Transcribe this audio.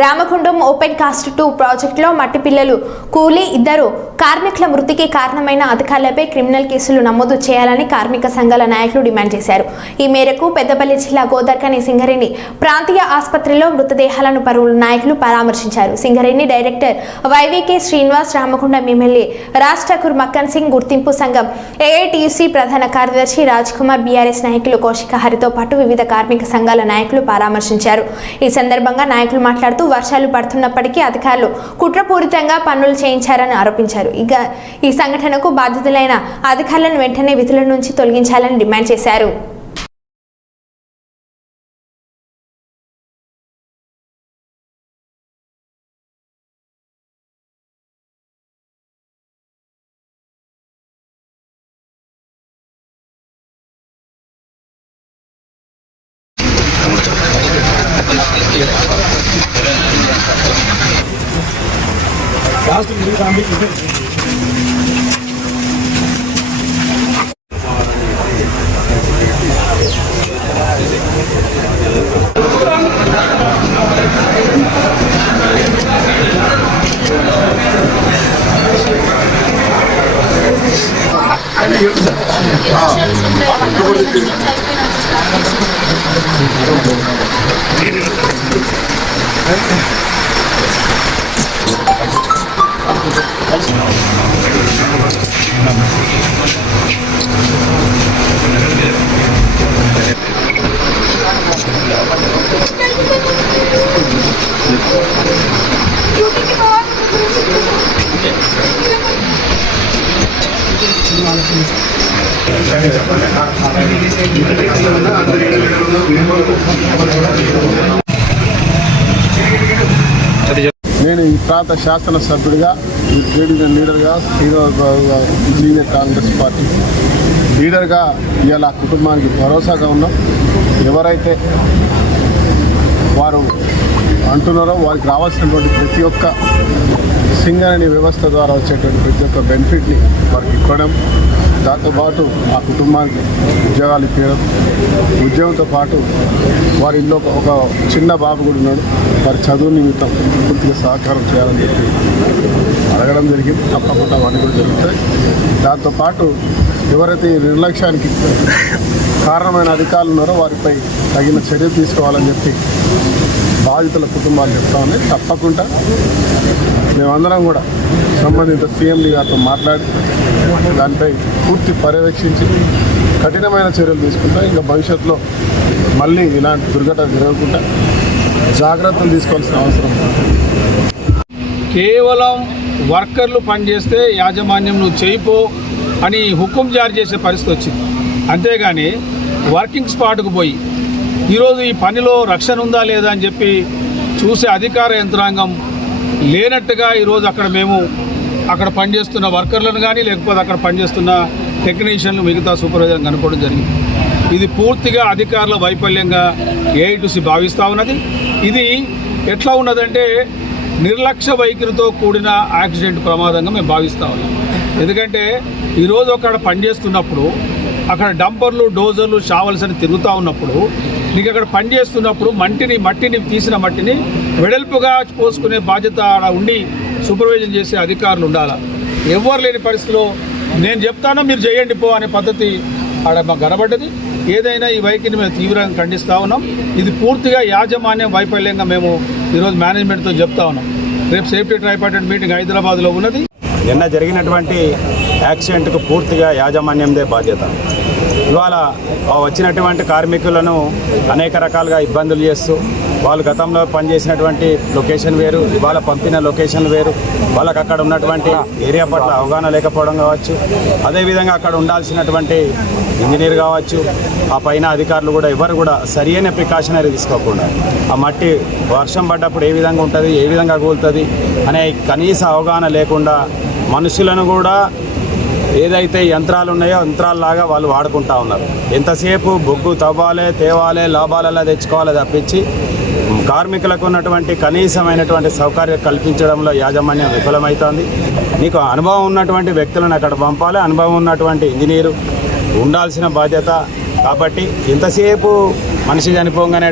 Ramagundam open cast 2 ప్రాజెక్టులో మట్టి పిల్లలు కూలీ ఇద్దరు కార్మికుల మృతికి కారణమైన అధికారులపై క్రిమినల్ కేసులు నమోదు చేయాలని కార్మిక సంఘాల నాయకులు డిమాండ్ చేశారు. ఈ మేరకు పెద్దపల్లి జిల్లా గోదార్కని సింగరేణి ప్రాంతీయ ఆసుపత్రిలో మృతదేహాలను పలువురు నాయకులు పరామర్శించారు. సింగరేణి డైరెక్టర్ వైవికే శ్రీనివాస్, రామగుండం ఎమ్మెల్యే రాజ్ ఠాకూర్, మక్కన్ సింగ్ గుర్తింపు సంఘం ఏఐటియుసి ప్రధాన కార్యదర్శి రాజ్ కుమార్, బీఆర్ఎస్ నాయకులు కౌశిక హరితో పాటు వివిధ కార్మిక సంఘాల నాయకులు పరామర్శించారు. ఈ సందర్భంగా నాయకులు మాట్లాడుతూ వర్షాలు పడుతున్నప్పటికీ అధికారులు కుట్రపూరితంగా పనులు చేయించారని ఆరోపించారు. ఇక ఈ సంఘటనకు బాధితులైన అధికారులను వెంటనే విధుల నుంచి తొలగించాలని డిమాండ్ చేశారు. నేను ఈ ప్రాంత శాసనసభ్యుడిగా, ఈ ట్రేడ్ యూనియన్ లీడర్గా, సీనియర్ కాంగ్రెస్ పార్టీ లీడర్గా ఇవాళ కుటుంబానికి భరోసాగా ఉన్నాం. ఎవరైతే వారు అంటున్నారో వారికి రావాల్సినటువంటి ప్రతి ఒక్క సింగరేణి వ్యవస్థ ద్వారా వచ్చేటువంటి ప్రతి ఒక్క బెనిఫిట్ని వారికి ఇవ్వడం, దాంతోపాటు ఆ కుటుంబానికి ఉద్యోగాలు ఇవ్వడం, ఉద్యోగంతో పాటు వారి ఇంట్లో ఒక చిన్న బాబు కూడా ఉన్నాడు, వారి చదువు నిమిత్తం పూర్తిగా సహకారం చేయాలని చెప్పి అడగడం జరిగింది. తప్పకుండా వాటి కూడా జరుగుతాయి. దాంతోపాటు ఎవరైతే ఈ నిర్లక్ష్యానికి కారణమైన అధికారులు ఉన్నారో వారిపై తగిన చర్య తీసుకోవాలని చెప్పి బాధితుల కుటుంబాలు చెప్తా ఉన్నాయి. తప్పకుండా మేమందరం కూడా సంబంధిత సీఎండీ గారితో మాట్లాడి దానిపై పూర్తి పర్యవేక్షించి కఠినమైన చర్యలు తీసుకుంటాం. ఇంకా భవిష్యత్తులో మళ్ళీ ఇలాంటి దుర్ఘటన జరగకుండా జాగ్రత్తలు తీసుకోవాల్సిన అవసరం. కేవలం వర్కర్లు పనిచేస్తే యాజమాన్యం నువ్వు చేయిపో అని హుకుం జారీ చేసే పరిస్థితి వచ్చింది. అంతేగాని వర్కింగ్ స్పాట్కు పోయి ఈరోజు ఈ పనిలో రక్షణ ఉందా లేదా అని చెప్పి చూసే అధికార యంత్రాంగం లేనట్టుగా ఈరోజు అక్కడ పనిచేస్తున్న వర్కర్లను కానీ లేకపోతే అక్కడ పనిచేస్తున్న టెక్నీషియన్లు మిగతా సూపర్వైజర్ కనుక్కోవడం జరిగింది. ఇది పూర్తిగా అధికారుల వైఫల్యంగా ఏఐటిసి భావిస్తూ ఉన్నది. ఇది ఎట్లా ఉన్నదంటే నిర్లక్ష్య వైఖరితో కూడిన యాక్సిడెంట్ ప్రమాదంగా మేము భావిస్తూ ఉన్నాం. ఎందుకంటే ఈరోజు అక్కడ పనిచేస్తున్నప్పుడు అక్కడ డంపర్లు, డోజర్లు, షావల్స్ అని తిరుగుతూ ఉన్నప్పుడు నీకు అక్కడ పనిచేస్తున్నప్పుడు మట్టిని తీసిన మట్టిని వెడల్పుగా పోసుకునే బాధ్యత ఆడ ఉండి సూపర్వైజన్ చేసే అధికారులు ఉండాలా. ఎవ్వరు లేని పరిస్థితిలో నేను చెప్తానో మీరు చేయండి పో అనే పద్ధతి ఆడ మాకు కనబడ్డది. ఏదైనా ఈ వైఖరిని మేము తీవ్రంగా ఖండిస్తూ ఉన్నాం. ఇది పూర్తిగా యాజమాన్యం వైఫల్యంగా మేము ఈరోజు మేనేజ్మెంట్తో చెప్తా ఉన్నాం. రేపు సేఫ్టీ ట్రైపార్టెంట్ మీటింగ్ హైదరాబాద్లో ఉన్నది. నిన్న జరిగినటువంటి యాక్సిడెంట్కు పూర్తిగా యాజమాన్యందే బాధ్యత. ఇవాళ వచ్చినటువంటి కార్మికులను అనేక రకాలుగా ఇబ్బందులు చేస్తూ వాళ్ళు గతంలో పనిచేసినటువంటి లొకేషన్ వేరు, ఇవాళ పంపిన లొకేషన్ వేరు, వాళ్ళకి అక్కడ ఉన్నటువంటి ఏరియా పట్ల అవగాహన లేకపోవడం కావచ్చు, అదేవిధంగా అక్కడ ఉండాల్సినటువంటి ఇంజనీర్ కావచ్చు, ఆ పైన అధికారులు కూడా ఎవరు కూడా సరియైన ప్రికాషనరీ తీసుకోకుండా ఆ మట్టి వర్షం పడ్డప్పుడు ఏ విధంగా ఉంటుంది, ఏ విధంగా కూలుతుంది అనే కనీస అవగాహన లేకుండా మనుషులను కూడా ఏదైతే యంత్రాలు ఉన్నాయో యంత్రాలలాగా వాళ్ళు వాడుకుంటూ ఉన్నారు. ఎంతసేపు బొగ్గు తవ్వాలి, తేవాలి, లాభాలలో తెచ్చుకోవాలి తప్పించి కార్మికులకు ఉన్నటువంటి కనీసమైనటువంటి సౌకర్యం కల్పించడంలో యాజమాన్యం విఫలమవుతోంది. నీకు అనుభవం ఉన్నటువంటి వ్యక్తులను అక్కడ పంపాలి, అనుభవం ఉన్నటువంటి ఇంజనీరు ఉండాల్సిన బాధ్యత. కాబట్టి ఎంతసేపు మనిషి చనిపోగానే